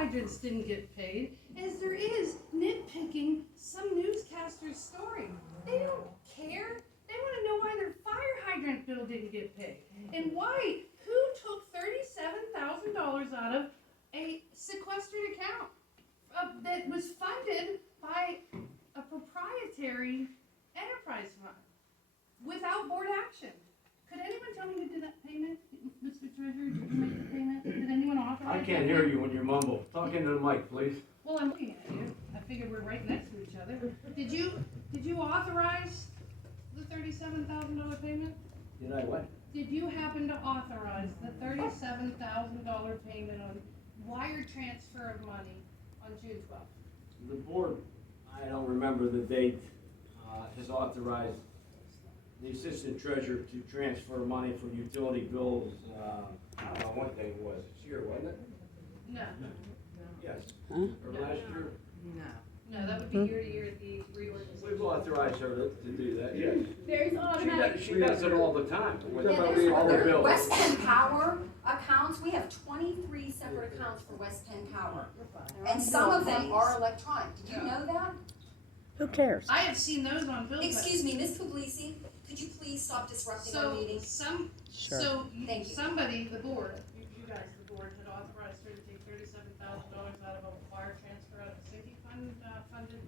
hydrants didn't get paid as there is nitpicking some newscaster's story. They don't care. They want to know why their fire hydrant bill didn't get paid. And why? Who took $37,000 out of a sequestered account that was funded by a proprietary enterprise fund without board action? Could anyone tell me who did that payment? Mr. Treasurer, did you make the payment? Did anyone authorize I can't hear you when you mumble. Talk into the mic, please. Well, I'm looking at you. I figured we're right next to each other. Did you authorize the $37,000 payment? Did I what? Did you happen to authorize the $37,000 payment on wire transfer of money on June 12th? The board, I don't remember the date, has authorized the assistant treasurer to transfer money for utility bills, I don't know what day it was. This year, wasn't it? No. Yes. Huh? Or last year? No, that would be year to year at the reorganization. We've authorized her to do that, yes. There's automatic. She does it all the time. With Yeah, all there's the other bills. West Penn Power accounts, we have 23 separate accounts for West Penn Power. And some of them are electronic. Did you know that? Who cares? I have seen those on bill pay. Excuse me, Ms. Puglisi, could you please stop disrupting our meeting? Sure. Thank you. Somebody, the board, you guys, the board, had authorized her to take $37,000 out of a wire transfer out of the safety fund, funded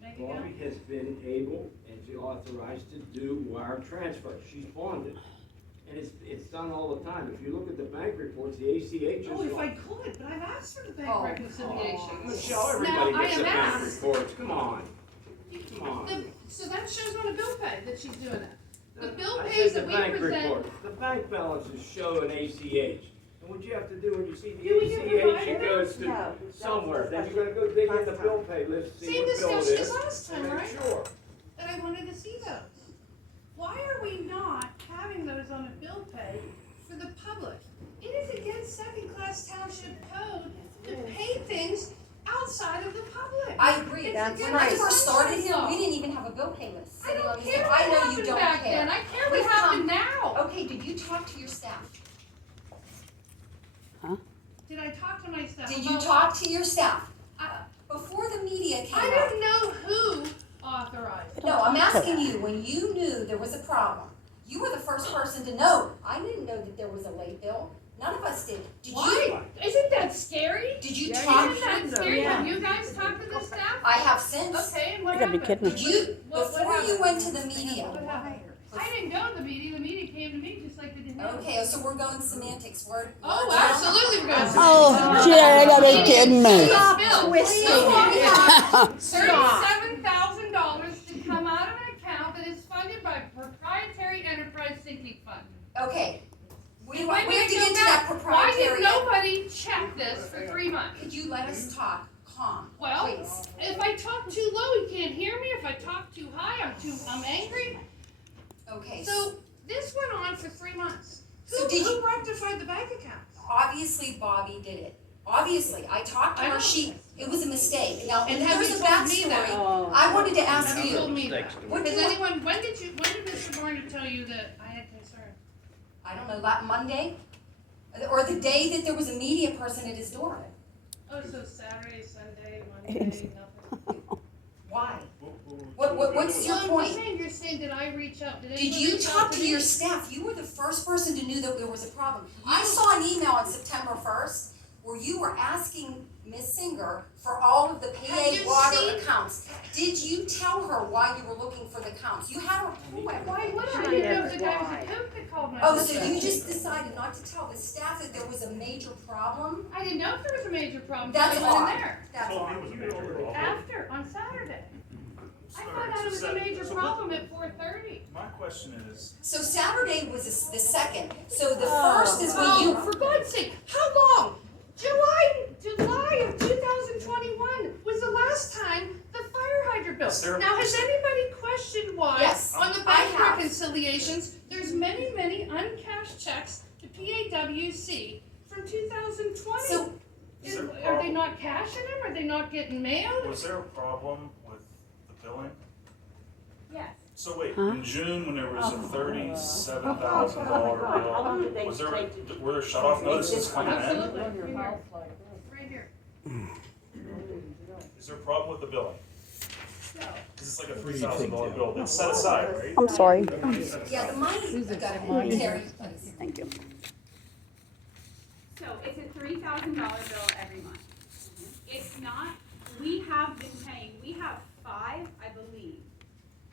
mega account. Bobby has been able and she authorized to do wire transfer. She's bonded. And it's done all the time. If you look at the bank reports, the ACH is. Oh, if I could, but I've asked for the bank Oh. reconciliations. Michelle, everybody Now, I gets the am bank asked. reports. Come on. Come on. So that shows on a bill pay that she's doing that. The bill I pays said that the we bank present. report. The bank balances show an ACH. And what you have to do when you see the Do we get ACH, it provided goes to No, somewhere. that's Then you're gonna go dig in the bill pay list, see Same what bill it discussion is. as last time, and right? Sure. That I wanted to see those. Why are we not having those on a bill pay for the public? It is against second-class township code to pay things outside of the public. I agree. It's That's against When I right. first started here, law. we didn't even have a bill pay list I sitting on don't the care table. what I know you happened don't back care. then. I care what We've happened come- now. Okay, did you talk to your staff? Did I talk to my staff? Did you about talk what? to your staff? Before the media came I out. didn't know who authorized it. No, I'm asking you, when you knew there was a problem, you were the first person to know. I didn't know that there was a late bill. None of us did. Did you? Why? Isn't that scary? Did you Yeah, talk? Isn't that so, scary? yeah. Have you guys talked to the staff? I have since. Okay, and what You gotta be happened? kidding me. Did you, What before you happened? went to the media? What happened? I didn't go to the meeting. The meeting came to me just like they did now. Okay, so we're going semantics. Oh, absolutely, we're going to. Oh, you gotta be kidding me. Stop twisting $37,000 Stop. to come out of an account that is funded by proprietary enterprise sinking fund. Okay. We And have when to we get go to that back, Why proprietary. did nobody check this for 3 months? Could you let us talk calm, Well, please? if I talk too low, you can't hear me. If I talk too high, I'm angry. Okay. So this went on for 3 months. So did Who you- rectified the bank accounts? Obviously, Bobby did it. Obviously, I talked to I her. Know. It was a mistake. Now, And there's have a you told me backstory. that? Oh. I wanted to ask You told you. me that. What Has do you- anyone? When did Mr. Warner tell you that I had concern? I don't know, that Monday? Or the day that there was a media person at his door. Oh, so Saturday, Sunday, Monday, nothing. Why? What's your Well, point? you're saying that I reach out. Did Did anyone you reach out talk to me? your staff? You were the first person to know that there was a problem. I saw an email on September 1st where you were asking Ms. Singer for all of the Have PA you water seen- accounts. Did you tell her why you were looking for the accounts? You had her pull it. Why would I? I Find didn't know out if the guy was why. a cook that called my Oh, so sister. you just decided not to tell the staff that there was a major problem? I didn't know if there was a major problem. That's I went in odd. there. That's Told all. me it was a major problem. After, on Saturday. I Sorry, found out it was a so major what- problem at 4:30. My question is, So Saturday was the second. So the Oh. first is when Oh, you. for God's sake, how long? July of 2021 was the last time the fire hydrant bill. Is there- Now, has anybody questioned why Yes, on the I bank have. reconciliations, there's many uncashed checks to PAWC from 2020? So Is there a Are they problem? not cashing them? Are they not getting mailed? was there a problem with the billing? Yes. So wait, Huh? in June, when there was a $37,000 bill, was there, were there shut-off notices coming in? Absolutely. Right here. Is there a problem with the billing? So, Because it's like a $3,000 bill that's set aside, right? I'm sorry. Yeah, the money, Terry, please. Thank you. so it's a $3,000 bill every month. It's not, we have been paying, we have 5, I believe,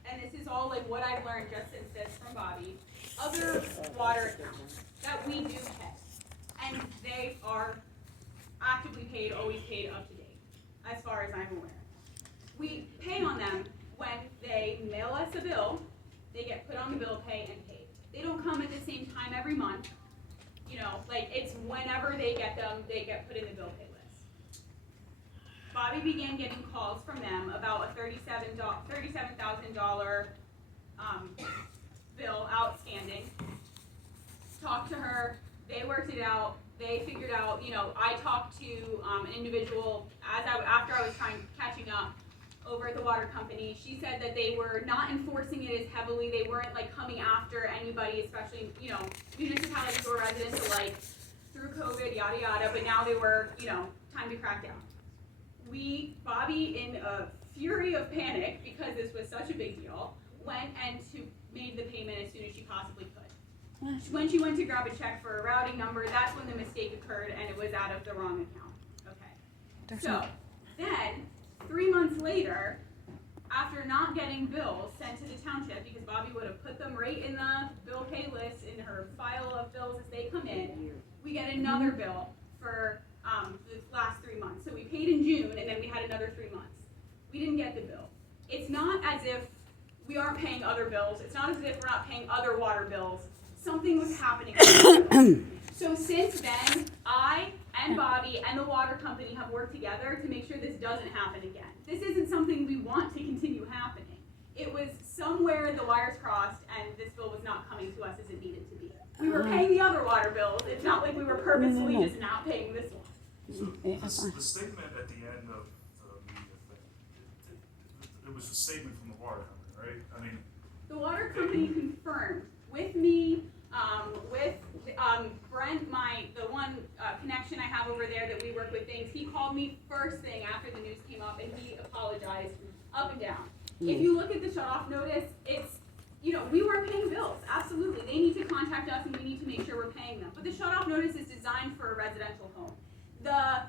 and this is all like what I've learned just since this from Bobby, other water accounts that we do pay. And they are actively paid, always paid, up to date, as far as I'm aware. We pay on them when they mail us a bill, they get put on the bill pay and paid. They don't come at the same time every month. You know, like it's whenever they get them, they get put in the bill pay list. Bobby began getting calls from them about a $37,000 bill outstanding. Talked to her, they worked it out, they figured out, you know, I talked to an individual after I was catching up over at the water company. She said that they were not enforcing it as heavily. They weren't like coming after anybody, especially, you know, municipalities or residents alike through COVID, yada yada, but now they were, you know, time to crack down. Bobby, in a fury of panic, because this was such a big deal, went and made the payment as soon as she possibly could. When she went to grab a check for a routing number, that's when the mistake occurred and it was out of the wrong account. Okay. So then, 3 months later, after not getting bills sent to the township, because Bobby would have put them right in the bill pay list in her file of bills as they come in, we get another bill for the last 3 months. So we paid in June and then we had another 3 months. We didn't get the bill. It's not as if we aren't paying other bills. It's not as if we're not paying other water bills. Something was happening. So since then, I and Bobby and the water company have worked together to make sure this doesn't happen again. This isn't something we want to continue happening. It was somewhere the wires crossed and this bill was not coming to us as it needed to be. We were paying the other water bills. It's not like we were purposefully just not paying this one. So the statement at the end of the media thing, it was a statement from the water company, right? I mean, The water company confirmed with me, with Brent, the one connection I have over there that we work with things. He called me first thing after the news came up and he apologized up and down. If you look at the shut-off notice, it's, you know, we were paying bills, absolutely. They need to contact us and we need to make sure we're paying them. But the shut-off notice is designed for a residential home. The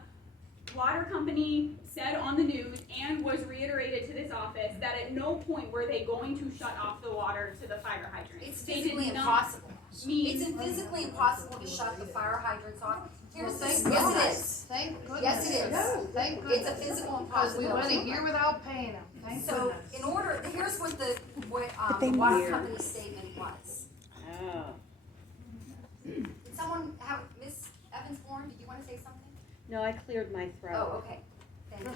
water company said on the news and was reiterated to this office that at no point were they going to shut off the water to the fire hydrant. It's They did physically not impossible. mean- It's physically impossible to shut the fire hydrants off. Here's the, Thank yes goodness. it is. Thank goodness. Yes it is. Thank It's goodness. a physical Because we went a impossibility. year without paying them. Thank So, goodness. in order, here's what the they water knew. company statement was. Did someone have, Miss Evans-Born, did you wanna say something? No, I cleared my throat. Oh, okay, thank you.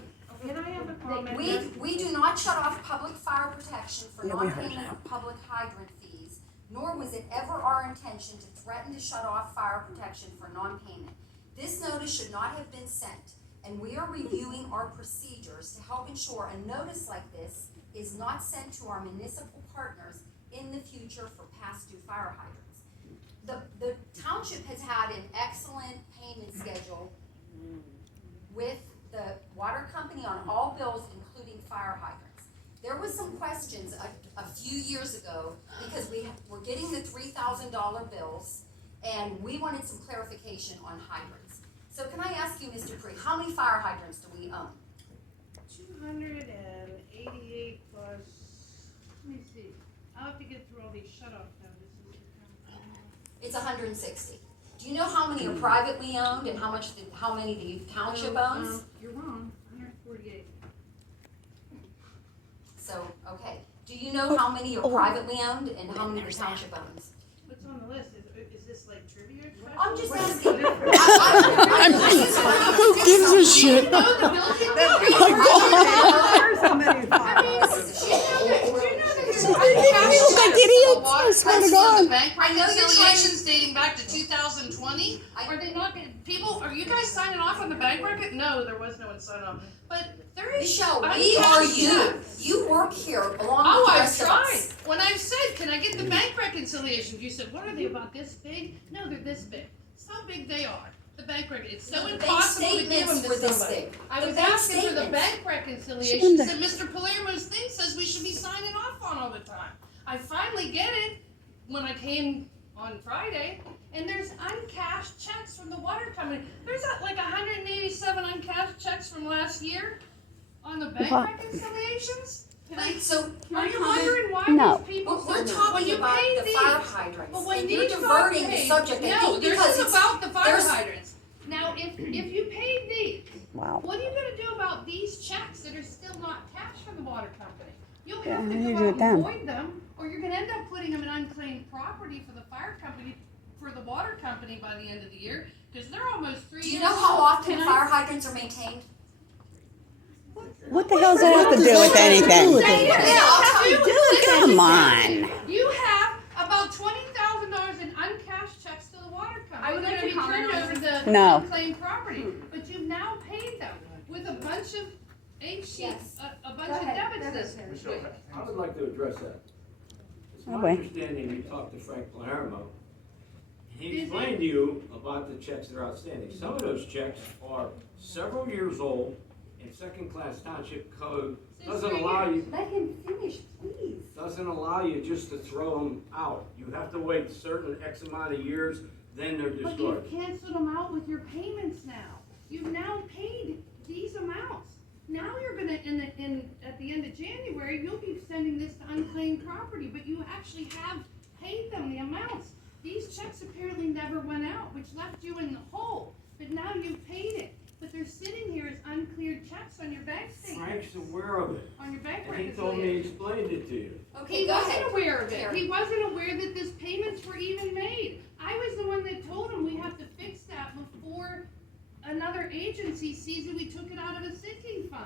Can I have a comment? We do not shut off public fire protection for Yeah, we heard non-payment of public hydrant fees, nor was it ever our intention to threaten to shut off fire protection for non-payment. This notice should not have been sent, and we are reviewing our procedures to help ensure a notice like this is not sent to our municipal partners in the future for past due fire hydrants. The township has had an excellent payment schedule with the water company on all bills, including fire hydrants. There was some questions a few years ago because we were getting the $3,000 bills and we wanted some clarification on hydrants. So can I ask you, Mr. Dupree, how many fire hydrants do we own? 288 plus, let me see, I'll have to get through all these shut-off notices. It's 160. Do you know how many are privately owned and how many the township owns? You're wrong, 148. So, okay. Do you know how many are privately owned and how many the township owns? What's on the list? Is this like trivia? I'm just What's asking. the difference? Who gives a shit? You look like idiots, I swear to God. Bank I know you're reconciliations dating back to 2020? Are they not, people, are you guys signing off on the bank record? No, there was no one signing off. But there is. Michelle, I'm we are catching you. up. You work here along with Oh, the I've rest of tried. us. When I've said, can I get the bank reconciliations? You said, what are they, about this big? No, they're this big. That's how big they are. the bank record. It's so The bank impossible to give them statements to were this somebody. big. I The was bank asking for the statements. bank reconciliations that Mr. Palermo's thing says we should be signing off on all the time. I finally get it when I came on Friday, and there's uncashed checks from the water company. There's like 187 uncashed checks from last year on the bank What? reconciliations. So, Are you wondering why No. these people? we're when talking you about pay the these, fire hydrants, but when and you're these got diverting the paid- subject, I no, think, because this is it's, about the fire there's- hydrants. Now, if you paid these, Wow. what are you gonna do about these checks that are still not cashed from the water company? You'll Yeah, have to how do you go do out it then? and void them, or you're gonna end up putting them in unclaimed property for the fire company, for the water company by the end of the year, because they're almost 3 do years you know how old. often fire hydrants are maintained? What the hell does that have to do with anything? Yeah, I'll tell you. Come on. You have about $20,000 in uncashed checks to the water company. I would like to They're gonna be comment turned on over this. to No. unclaimed property, but you've now paid them with a bunch of Yes. a bunch of debits this Michelle, week. I would like to address that. It's Oh, my wait. understanding you talked to Frank Palermo. He explained to you about the checks that are outstanding. Some of those checks are several years old, and second-class township code doesn't allow you, Let him finish, please. doesn't allow you just to throw them out. You have to wait a certain X amount of years, then they're But discarded. you've canceled them out with your payments now. You've now paid these amounts. Now you're gonna, at the end of January, you'll be sending this to unclaimed property, but you actually have paid them the amounts. These checks apparently never went out, which left you in the hole, but now you've paid it. But they're sitting here as uncleared checks on your bank statement, Frank's aware of it, on your bank and he told me he reconciliation. explained it to you. Okay, He go wasn't ahead. aware of it. Karen. He wasn't aware that these payments were even made. I was the one that told him we have to fix that before another agency sees that we took it out of a sinking fund.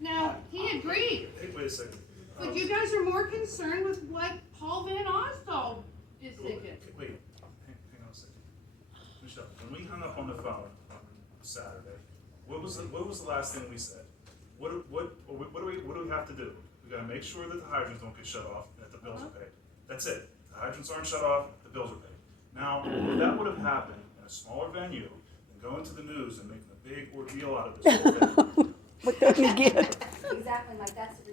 Now, he agreed, Hey, wait a second. but you guys are more concerned with what Paul VanOsdol is thinking. Wait, hang on a second. Michelle, when we hung up on the phone on Saturday, what was the last thing we said? What do we have to do? We gotta make sure that the hydrants don't get shut off and that the bills are paid. That's it. The hydrants aren't shut off, the bills are paid. Now, if that would have happened in a smaller venue than going to the news and making a big ordeal out of this whole thing, What did he get? Exactly, Mike, that's what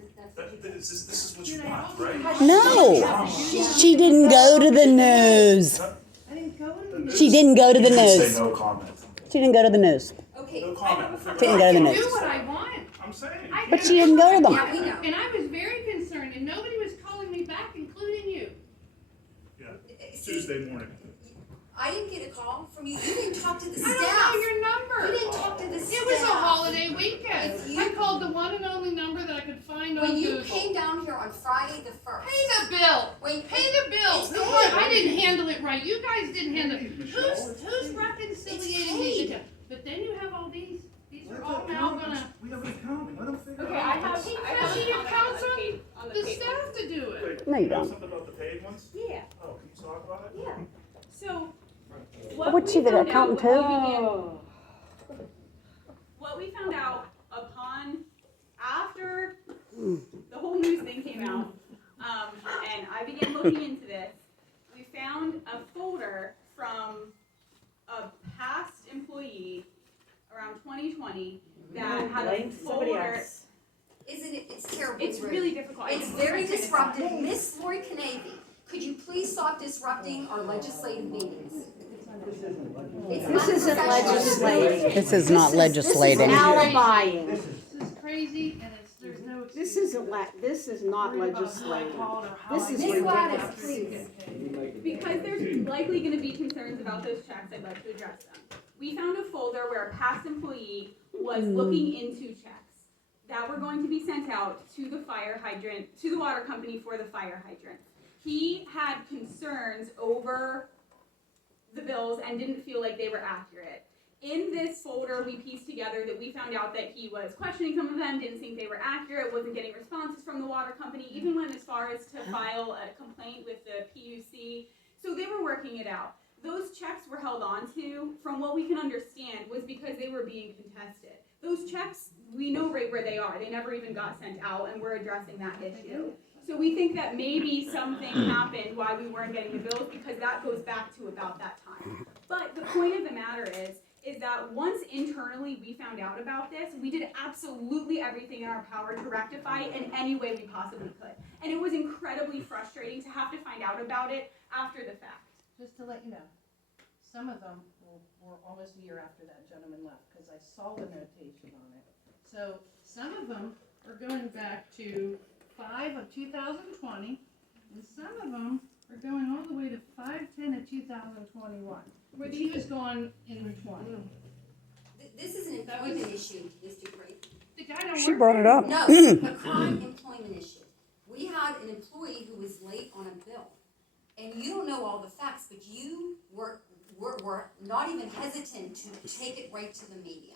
you this is what you want, right? No. She didn't go to the news. I didn't go in the She didn't go to the You can news. say no comment. She didn't go to the news. Okay, No comment. We'll figure it Didn't out. go to the I news. can do what I want. I'm saying. But she didn't go to them. Yeah, we know. And I was very concerned, and nobody was calling me back, including you. Yeah, see, Tuesday morning. I didn't get a call from you. You didn't talk to the I don't know staff. your number. You didn't talk to the staff. It was a holiday weekend. If you- I called the one and only number that I could find on When you Google. came down here on Friday the 1st. Pay the bill. When, Pay the bill. It's Who- paid. I didn't handle it right. You guys didn't handle it. Michelle. Who's reconciliating these paid. accounts? But then you have all these. These are Let all the now accountants- gonna. We have an accounting, let them figure it Okay, out. I have Especially a your counsel, comment on the paid ones. staff to do it. Wait, No, you know don't. something about the paid ones? Yeah, Oh, can you talk about it? yeah. So, What's she, the accountant too? what we found out upon, after the whole news thing came out, and I began looking into this, we found a folder from a past employee around 2020 that had a folder. isn't it, it's terribly It's rude. really difficult. It's very disruptive. Miss Lori Canavy, could you please stop disrupting our legislative meetings? This isn't legislating. This is not legislating. This is alibying. This is crazy, and there's no excuse. This is not Worried about who I legislating. called or how This I is did it ridiculous. after you get paid. Because there's likely gonna be concerns about those checks, I'd like to address them. We found a folder where a past employee was looking into checks that were going to be sent out to the fire hydrant, to the water company for the fire hydrant. He had concerns over the bills and didn't feel like they were accurate. In this folder, we pieced together that we found out that he was questioning some of them, didn't think they were accurate, wasn't getting responses from the water company, even went as far as to file a complaint with the PUC. So they were working it out. Those checks were held on to, from what we can understand, was because they were being contested. Those checks, we know right where they are. They never even got sent out, and we're addressing that issue. So we think that maybe something happened why we weren't getting the bills, because that goes back to about that time. But the point of the matter is that once internally we found out about this, we did absolutely everything in our power to rectify it in any way we possibly could. And it was incredibly frustrating to have to find out about it after the fact. Just to let you know, some of them were almost a year after that gentleman left, because I saw the notation on it. So some of them are going back to 5/2020, and some of them are going all the way to 5/10/2021, which he was gone in 20. This is an employment issue, Ms. Dupree. The guy don't She work brought it there. up. No, a chronic employment issue. We had an employee who was late on a bill, and you don't know all the facts, but you were not even hesitant to take it right to the media.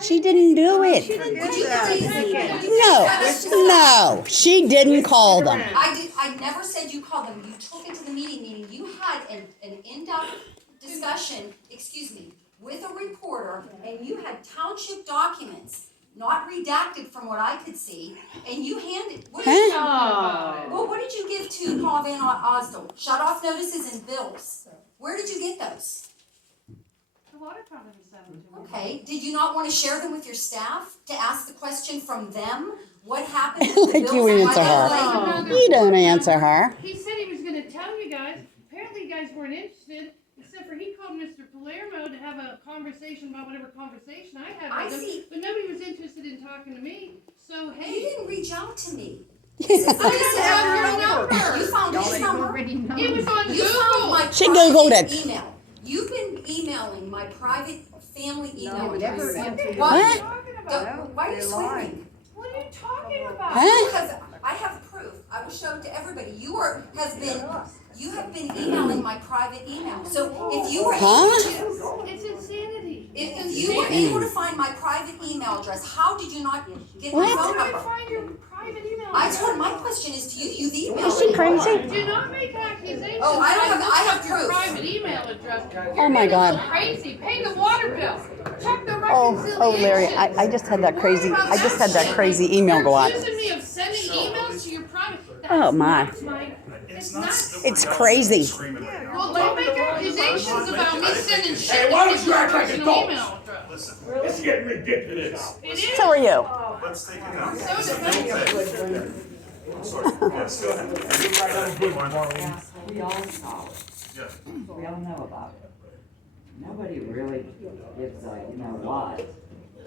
She didn't do it. Would you please? No, she didn't call them. I never said you called them. You took it to the meeting. You had an in-depth discussion, with a reporter, and you had township documents, not redacted from what I could see, and you handed, what did you, well, what did you give to Paul VanOsdol? Shut-off notices and bills. Where did you get those? The water company sent them to me. Okay, did you not want to share them with your staff, to ask the question from them? What happened with the Like bills? you and why answer they her. were late? You don't answer her. He said he was gonna tell you guys. Apparently you guys weren't interested, except for he called Mr. Palermo to have a conversation about whatever conversation I had I with him. see. But nobody was interested in talking to me. So You hey, didn't reach out to me. I didn't have your number. You found his number. It was on You found Google. my She Googled private it. email. You've been emailing my private family email never address. answered What are you What? talking about? Why are you swearing? What are you talking about? Huh? Because I have proof. I will show it to everybody. You have been emailing my private email. So if you were Huh? able to, It's insanity. if you were able to find my private email address, how did you not get my What? phone How did I number? find your private email I address? told my question is to you. You've emailed Is she me. crazy? Do not make accusations. Oh, I have your proof. private email address. Oh my God. Crazy. Pay the water bill. Check the Oh, reconciliation. Larry, I just had that crazy email go You're out. accusing me of sending emails to your private. Oh, my. It's It's not. not- It's crazy. Screaming right now. Well, don't make accusations about me sending shit Hey, why to don't you your act like personal adults? email address. Listen, It's getting ridiculous. It is. So are you. let's take it down. So It's a did bill pay. I'm sorry. Yes, go ahead. We all saw it, Yeah. we all know about it. Nobody really gives a, what,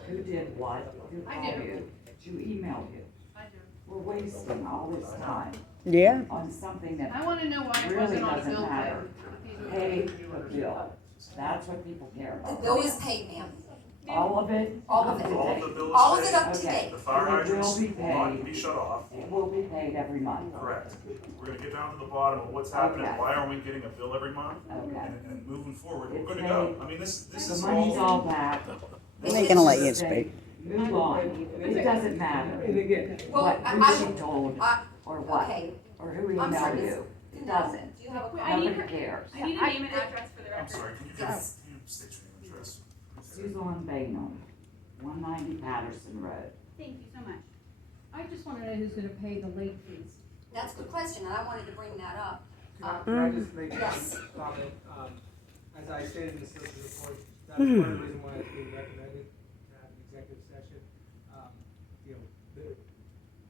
who did what, who I called do. you, who emailed you. I do. We're wasting all this time Yeah. on something that I want to know why it really wasn't on a doesn't bill matter. pay. Pay the bill, that's what people care The about. bill is paid, ma'am. All of it, All of up it. to All date. the bills All of it paid. up to Okay. date. The fire hydrants It will be will not paid. be shut off. It will be paid every month. Correct. We're gonna get down to the bottom of what's happening, Okay. why aren't we getting a bill every month? Okay. And moving forward, we're It's good to go. paid. I mean, this The is money's all all. back. I ain't gonna let you speak. Move on, it doesn't matter Well, what, I- who she told, or what, Okay, or who I'm sorry, emailed Miss- you. It doesn't. do you have a I need comment? her- Nobody cares. I need a name and address for the I'm record. sorry, can you Yes. state your name and address? Suzanne Bainham, 190 Patterson Road. Thank you so much. I just wanna know who's gonna pay the late fees. That's a good question, and I wanted to bring that up. Can I just make Yes. a comment? As I stated in the solicitor's report, that's part of the reason why it's being recommended to have an executive session.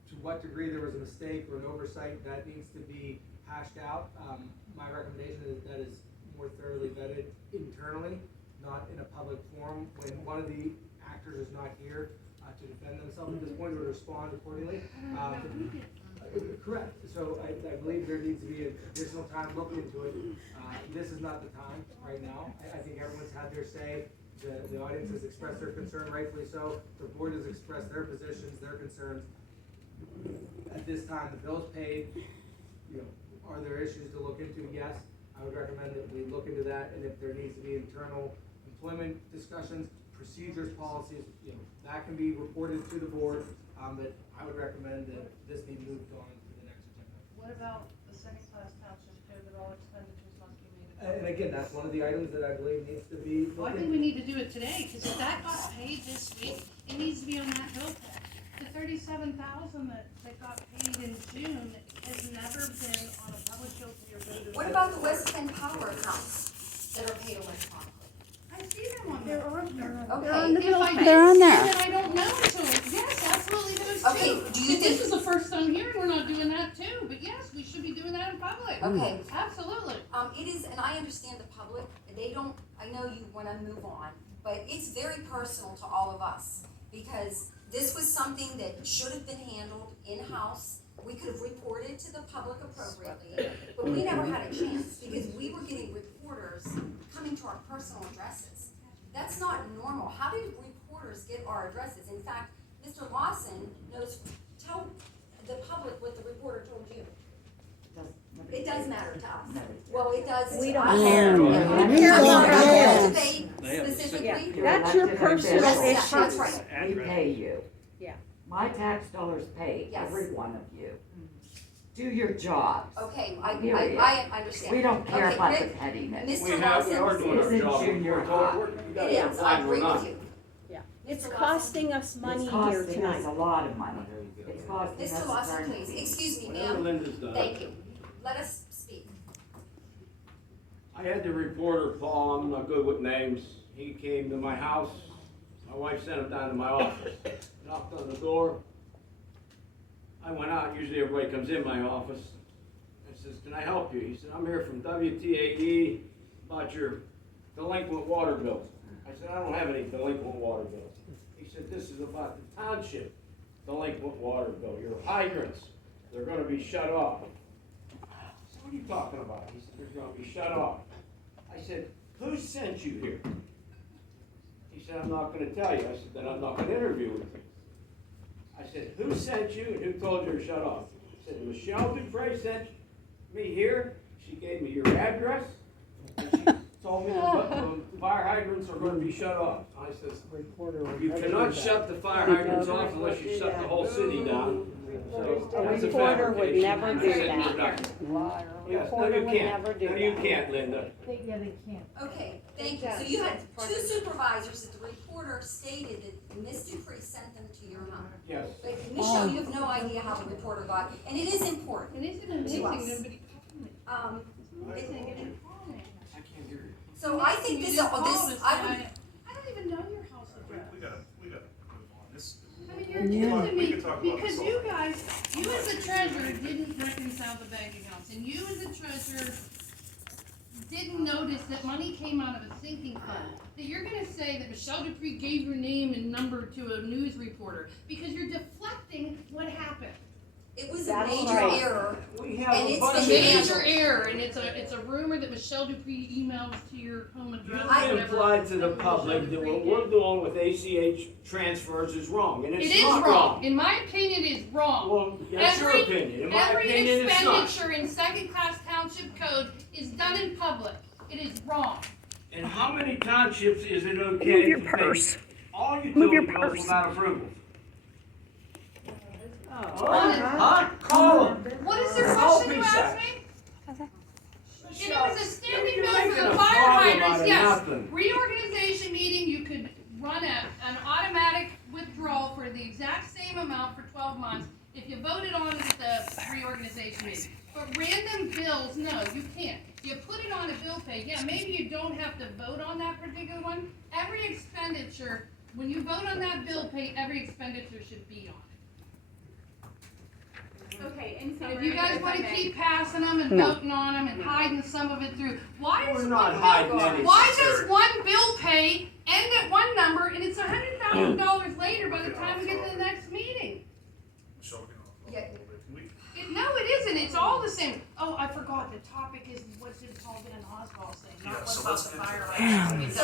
To what degree there was a mistake or an oversight, that needs to be hashed out. My recommendation is that is more thoroughly vetted internally, not in a public forum, when one of the actors is not here to defend themselves at this point or to respond accordingly. Correct, so I believe there needs to be additional time looking into it. This is not the time right now. I think everyone's had their say. The audience has expressed their concern, rightfully so. The board has expressed their positions, their concerns. At this time, the bill's paid, are there issues to look into? Yes, I would recommend that we look into that, and if there needs to be internal employment discussions, procedures, policies, that can be reported to the board, but I would recommend that this be moved on to the next agenda. What about the second-class township code that all expenditures must be made? And again, that's one of the items that I believe needs to be Well, I looked think into. we need to do it today, because if that got paid this week, it needs to be on that bill pay. The $37,000 that got paid in June has never been on a public bill for your voter. What about the West Penn Power account? that are paid electronically. I see them on there. Okay, If I They're on didn't see there. it, I don't know until, yes, absolutely those too. Okay, do you If think- This is the first I'm hearing we're not doing that too, but yes, we should be doing that in public. okay. Absolutely. It is, and I understand the public, they don't, I know you wanna move on, but it's very personal to all of us. Because this was something that should have been handled in-house. We could have reported to the public appropriately, but we never had a chance because we were getting reporters coming to our personal addresses. That's not normal. How did reporters get our addresses? In fact, Mr. Lawson knows, tell the public what the reporter told you. It does matter to us. Well, it does We to don't us. care. And We it don't does care. to debate specifically. That's your personal Yes, issue. that's right. We pay you. Yeah. My tax dollars pay Yes. every one of you. Do your jobs. Okay, Period. I understand. We don't care Okay, about the Rick, pettiness. We Mr. have, we are Lawson, doing our It's job. in junior We're told high. we're- you gotta it have is, flag I or agree not. with you. It's Mr. Lawson. costing us money It's here costing us tonight. a lot of money. It's costing us Mr. Lawson, attorney please, fees. excuse me, Whatever ma'am, Linda's done. thank you. Let us speak. I had the reporter, Paul, I'm not good with names, he came to my house, my wife sent him down to my office, knocked on the door. I went out, usually everybody comes in my office, and says, can I help you? He said, I'm here from WTAE about your delinquent water bills. I said, I don't have any delinquent water bills. He said, this is about the township delinquent water bill, your hydrants, they're gonna be shut off. I said, what are you talking about? He said, they're gonna be shut off. I said, who sent you here? He said, I'm not gonna tell you. I said, then I'm not gonna interview with you. I said, who sent you and who told you to shut off? I said, Michelle Dupree sent me here. She gave me your address. And she told me that the fire hydrants are gonna be shut off. I said, you cannot shut the fire hydrants off unless you shut the whole city down. So A that's a reporter would fabrication. never I do said, that. "You're not." Yes, no, Reporter you would can't. never do No, you that. can't, Linda. Yeah, they can't. Okay, thank you. So you had two supervisors that the reporter stated that Ms. Dupree sent them to your home. Yes. But Michelle, you have no idea how the reporter got, and it is important. And isn't it amazing To us. nobody called me? It- Amazing, they didn't call me. I can't hear you. So I think You this, just called this, us I and would, I don't even know your house address. We gotta move on. This, I mean, you're Yeah. accusing We me, can talk about because this you all. guys, you as the treasurer didn't reconcile the bank accounts, and you as the treasurer didn't notice that money came out of a sinking fund, that you're gonna say that Michelle Dupree gave your name and number to a news reporter, because you're deflecting what happened. it was a That's major right. error. We have And a it's bunch A of been major error, and it's a rumor that Michelle Dupree emails to your home address. or You whatever. implied to the public that what we're doing with ACH transfers is wrong, and It it's is not wrong, wrong. in my opinion, it is wrong. Well, that's your Every- opinion. In my Every opinion, it's not. expenditure in second-class township code is done in public. It is wrong. And how many townships is it okay Move your to purse. pay all Move your utility bills purse. without approval? Oh. Huh? Call them. What is your Call question you PSAC. asked me? If it was a standing You're bill for making the a fire problem hydrants, out of yes. nothing. Reorganization meeting, you could run an automatic withdrawal for the exact same amount for 12 months if you voted on it at the reorganization meeting. But random bills, no, you can't. You put it on a bill pay, yeah, maybe you don't have to vote on that particular one. Every expenditure, when you vote on that bill pay, every expenditure should be on it. Okay, in If summary, you guys if wanna I may. keep passing them and No. voting on them and hiding some of it through, why We're does not one hiding bill, any why security. does one bill pay end at one number and it's $100,000 later by the time we get to the next meeting? Michelle, we can off a Yeah. little bit. Can we? No, it isn't, it's all the same. Oh, I forgot, the topic is what did Paul VanOsdol say, Yeah, not what so about let's the get to fire that. hydrants.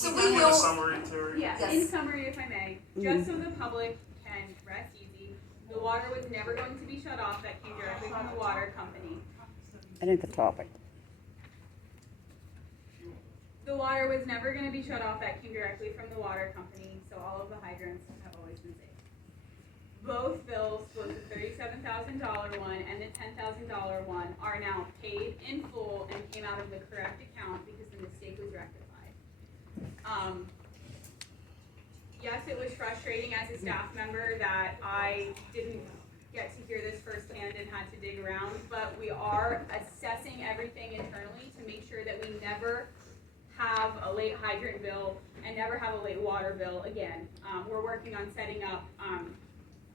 So, We we do want a will, summary, Terry? Yeah, Yes. in summary, if I may, just so the public can rest easy, the water was never going to be shut off. That came directly from the water company. I think the topic. The water was never gonna be shut off. That came directly from the water company, so all of the hydrants have always been safe. Both bills, both the $37,000 one and the $10,000 one, are now paid in full and came out of the correct account because the mistake was rectified. Yes, it was frustrating as a staff member that I didn't get to hear this firsthand and had to dig around, but we are assessing everything internally to make sure that we never have a late hydrant bill and never have a late water bill again. We're working on setting up,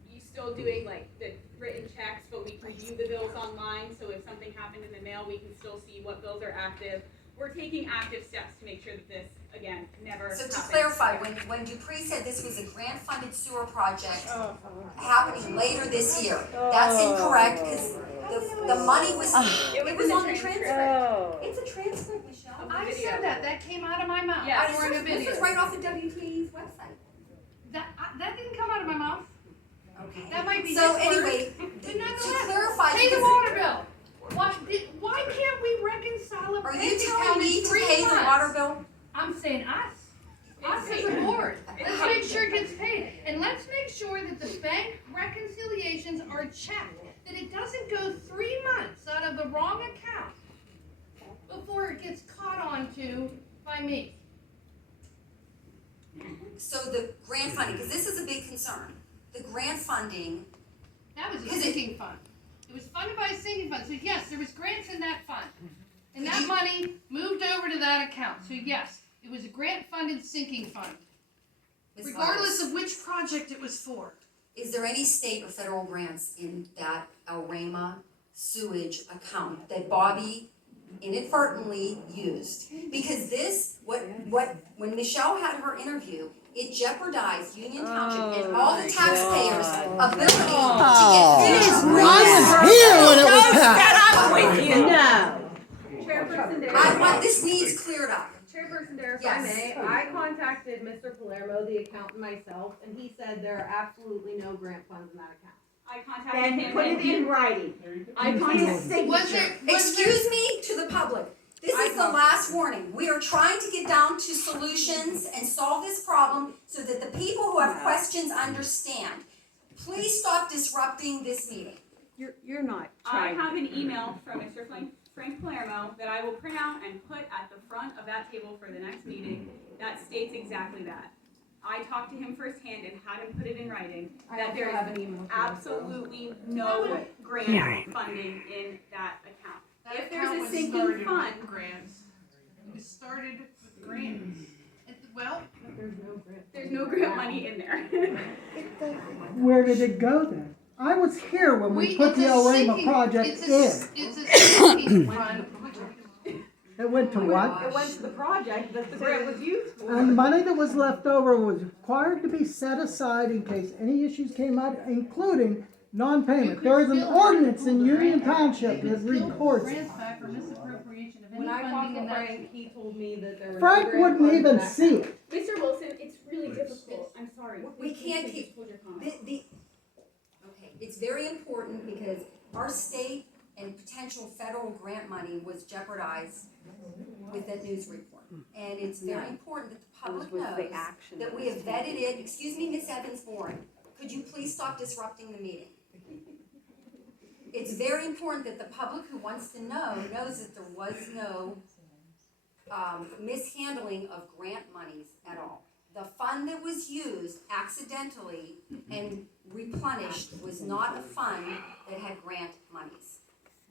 you still doing like the written checks, but we can view the bills online, so if something happened in the mail, we can still see what bills are active. We're taking active steps to make sure that this, again, never So happens. to clarify, when Dupree said this was a grant-funded sewer project happening later this year, that's incorrect, because the money was, it was on the transcript. It's a transcript, Michelle. I said that came out of my mouth Yeah, during a video. This is right off the WT's website. That didn't come out of my mouth. Okay. That might be So his word. anyway, But to nonetheless, clarify, pay the because- water bill. Why can't we reconcile a are bank you telling account me in to 3 pay the months? water bill? I'm saying us. Us It's as a paid. board. It's Let's paid. make sure it gets paid. And let's make sure that the bank reconciliations are checked. That it doesn't go 3 months out of the wrong account before it gets caught on to by me. So the grant funding, because this is a big concern, the grant funding, That was a Because sinking fund. It was funded by a sinking fund. So yes, there was grants in that fund. And Could that you- money moved over to that account. So yes, it was a grant-funded sinking fund. Ms. Regardless Myers, of which project it was for. is there any state or federal grants in that Alrama sewage account that Bobby inadvertently used? Because this, when Michelle had her interview, it jeopardized Union Township and all the taxpayers' ability to get future grants. Here when it was passed. No. Chairperson Daerr. I want, this needs cleared up. Chairperson Daerr, if Yes. I may, I contacted Mr. Palermo, the accountant myself, and he said there are absolutely no grant funds in that account. I contacted Then him. put and it he- in writing. I His contacted. Was signature. there, Excuse me to the public. This is the last warning. We are trying to get down to solutions and solve this problem so that the people who have questions understand. Please stop disrupting this meeting. You're not I trying. have an email from Mr. Frank Palermo that I will print out and put at the front of that table for the next meeting that states exactly that. I talked to him firsthand and had him put it in writing, I that also there have is an email. absolutely no grant funding in that account. that If there's account a was sinking started fund, with grants. It was started with grants. Well, There's no grant. there's no grant money in there. Where did it go then? I was here when we put it's the a Alrama sinking- project it's in. It's a sinking fund. It went to what? It went to the project that the grant was used for. And the money that was left over was required to be set aside in case any issues came out, including non-payment. There is an ordinance in Union Township that records it. Grants back for misappropriation of any When I talked funding to in that. Frank, he told me that there were. Frank no grant wouldn't funds in even that see account. it. Mr. Wilson, it's really difficult. I'm sorry. We can't Please keep- hold your comments. Okay, it's very important because our state and potential federal grant money was jeopardized with that news report. And it's very important that the public knows that we have vetted it. Excuse me, Ms. Evans-Bourne, could you please stop disrupting the meeting? It's very important that the public who wants to know knows that there was no mishandling of grant monies at all. The fund that was used accidentally and replenished was not a fund that had grant monies.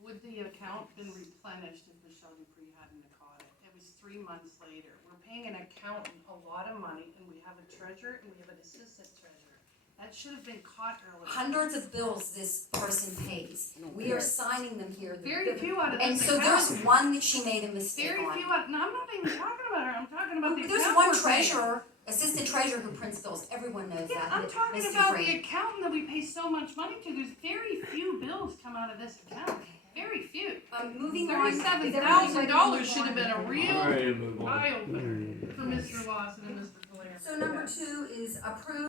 Would the account been replenished if Michelle Dupree hadn't caught it? It was 3 months later. We're paying an accountant a lot of money, and we have a treasurer and we have an assistant treasurer. That should have been caught earlier. Hundreds of bills this person pays. We are signing them here. Very few out of And this so there's account. one that she made a mistake Very on. few out, no, I'm not even talking about her. I'm talking about the There's account one we're paying. treasurer, assistant treasurer who prints bills. Everyone knows Yeah, that. I'm talking Mr. about Frank. the accountant that we pay so much money to. There's very few bills come out of this account. Very few. Moving on. $37,000 should have been a I'm real ready to move on. eye opener for Mr. Lawson and Mr. Palermo. So number 2 is approve